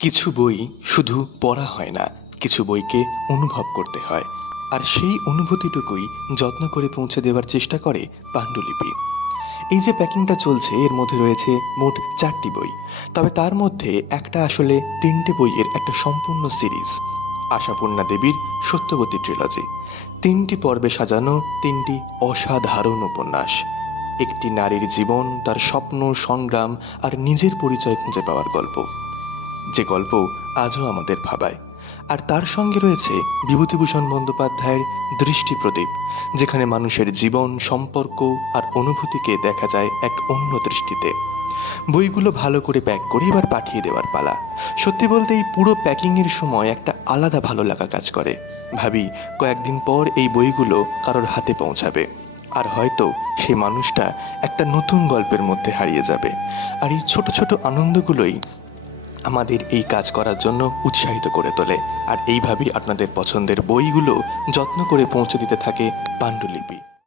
কিছু বই শুধু পড়া হয় না, কিছু বইকে অনুভব করতে হয়। আর সেই অনুভূতিটুকুই যত্ন করে পৌঁছে দেওয়ার চেষ্টা করে পাণ্ডুলিপি। এই যে প্যাকিংটা চলছে এর মধ্যে রয়েছে মোট 4টি বই। তবে তার মধ্যে একটা আসলে 3টে বইয়ের একটা সম্পূর্ণ সিরিজ। আশাপূর্ণা দেবীর সত্যবতী ট্রিলজি। 3টি পর্বে সাজানো 3টি অসাধারণ উপন্যাস। একটি নারীর জীবন, তার স্বপ্ন, সংগ্রাম আর নিজের পরিচয় খুঁজে পাওয়ার গল্প, যে গল্প আজও আমাদের ভাবায়। আর তার সঙ্গে রয়েছে বিভূতিভূষণ বন্দ্যোপাধ্যায়ের দৃষ্টি প্রদীপ, যেখানে মানুষের জীবন, সম্পর্ক আর অনুভূতিকে দেখা যায় এক অন্য দৃষ্টিতে। বইগুলো ভালো করে প্যাক করে এবার পাঠিয়ে দেওয়ার পালা। সত্যি বলতে এই পুরো প্যাকিংয়ের সময় একটা আলাদা ভালো লাগা কাজ করে। ভাবি কয়েকদিন পর এই বইগুলো কারোর হাতে পৌঁছাবে, আর হয়তো সে মানুষটা একটা নতুন গল্পের মধ্যে হারিয়ে যাবে। আর এই ছোট ছোট আনন্দগুলোই আমাদের এই কাজ করার জন্য উৎসাহিত করে তোলে। আর এইভাবেই আপনাদের পছন্দের বইগুলো যত্ন করে পৌঁছে দিতে থাকে পাণ্ডুলিপি।